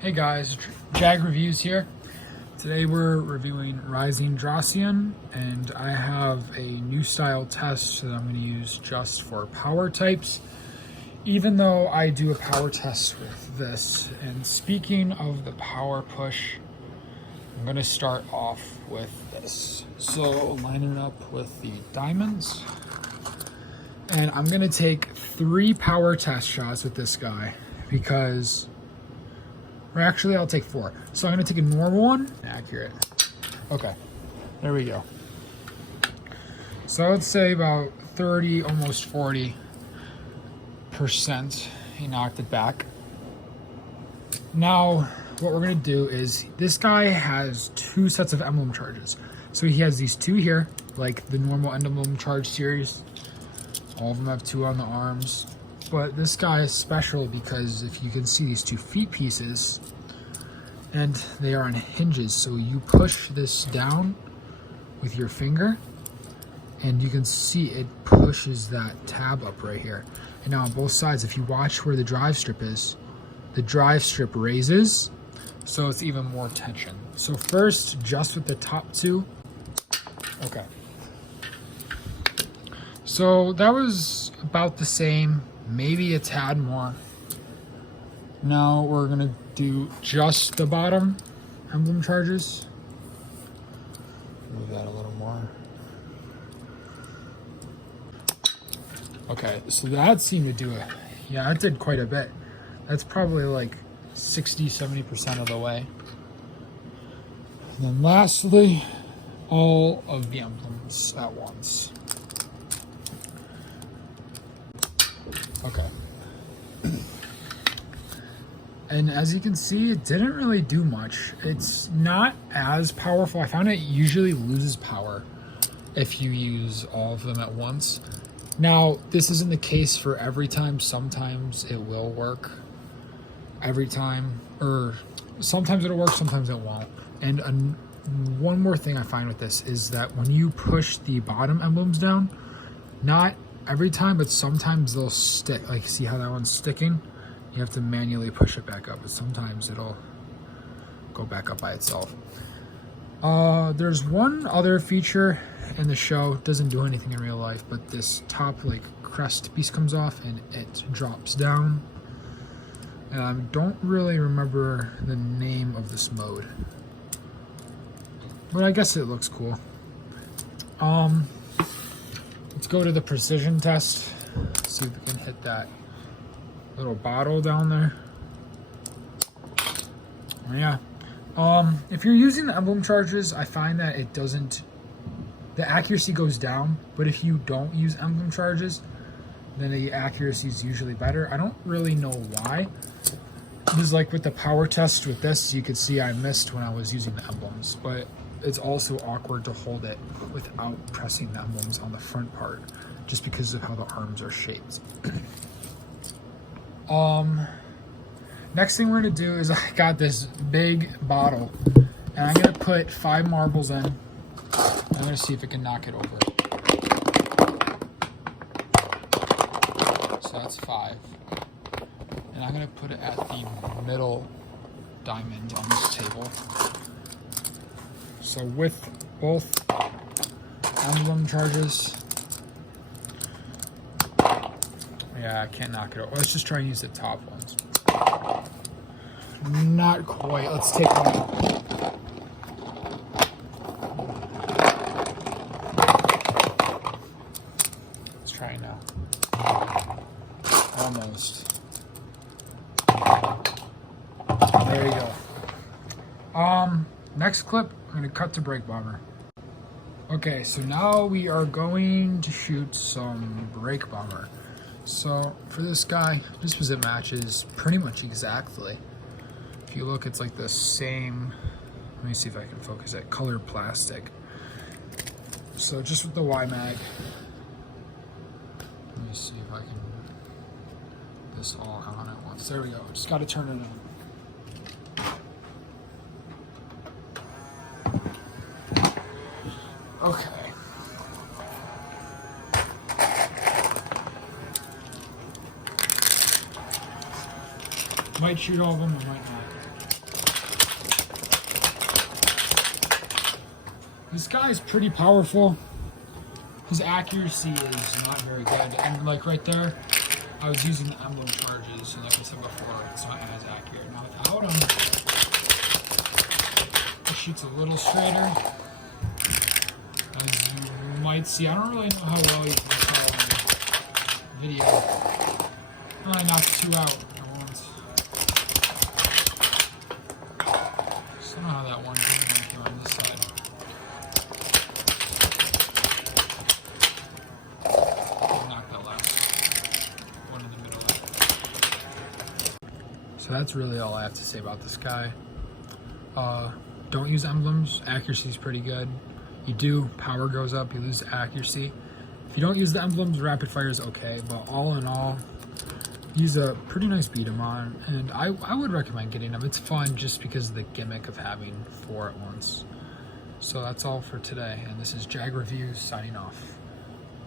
Hey guys, Jag Reviews here. Today we're reviewing Rising Dracyan, and I have a new style test that I'm going to use just for power types, even though I do a power test with this. And speaking of the power push, I'm going to start off with this. So lining it up with the diamonds, and I'm going to take 3 power test shots with this guy because... or actually, I'll take 4. So I'm going to take a normal one. Accurate. Okay, there we go. So let's say about 30, almost 40%. He knocked it back. Now, what we're going to do is, this guy has 2 sets of emblem charges. So he has these 2 here, like the normal emblem charge series. All of them have 2 on the arms. But this guy is special because if you can see these 2 feet pieces, and they are on hinges, so you push this down with your finger and you can see it pushes that tab up right here. And now on both sides, if you watch where the drive strip is, the drive strip raises, so it's even more tension. So first, just with the top 2. Okay. So that was about the same, maybe a tad more. Now we're gonna do just the bottom emblem charges. Move that a little more. Okay, so that seemed to do it. Yeah, it did quite a bit. That's probably like 60-70% of the way. And then lastly, all of the emblems at once. Okay. And as you can see, it didn't really do much. It's not as powerful. I found it usually loses power if you use all of them at once. Now, this isn't the case for every time. Sometimes it will work every time, or sometimes it'll work, sometimes it won't. And one more thing I find with this is that when you push the bottom emblems down, not every time, but sometimes they'll stick. Like, see how that one's sticking? You have to manually push it back up, but sometimes it'll go back up by itself. There's one other feature in the show, doesn't do anything in real life, but this top like crest piece comes off and it drops down. And I don't really remember the name of this mode, but I guess it looks cool. Let's go to the precision test, see if we can hit that little bottle down there. Oh, yeah. If you're using the emblem charges, I find that it doesn't, the accuracy goes down, but if you don't use emblem charges, then the accuracy is usually better. I don't really know why. Because like with the power test with this, you could see I missed when I was using the emblems, but it's also awkward to hold it without pressing the emblems on the front part, just because of how the arms are shaped. Next thing we're gonna do is, I got this big bottle and I'm gonna put 5 marbles in. I'm gonna see if it can knock it over. So that's 5. And I'm gonna put it at the middle diamond on this table. So with both emblem charges, yeah, I can't knock it over. Let's just try and use the top ones. Not quite. Let's take one out. Let's try it now. Almost. There you go. Next clip, I'm gonna cut to Break Bomber. Okay, so now we are going to shoot some Break Bomber. So for this guy, just as it matches pretty much exactly. If you look, it's like the same, let me see if I can focus it, colored plastic. So just with the Y-mag, let me see if I can, this all on at once. There we go, just gotta turn it on. Okay. Might shoot all of them, or might not. This guy is pretty powerful. His accuracy is not very good. And like right there, I was using the emblem charges, and like I said before, it's not as accurate. Now without him, he shoots a little straighter. As you might see, I don't really know how well you can tell on the video. I knocked 2 out at once. Somehow that one came on this side. Knock that last one in the middle there. So that's really all I have to say about this guy. Don't use emblems. Accuracy is pretty good. You do, power goes up, you lose accuracy. If you don't use the emblems, rapid fire is okay, but all in all, he's a pretty nice beat 'em on, and I would recommend getting him. It's fun just because of the gimmick of having 4 at once. So that's all for today, and this is Jag Reviews signing off.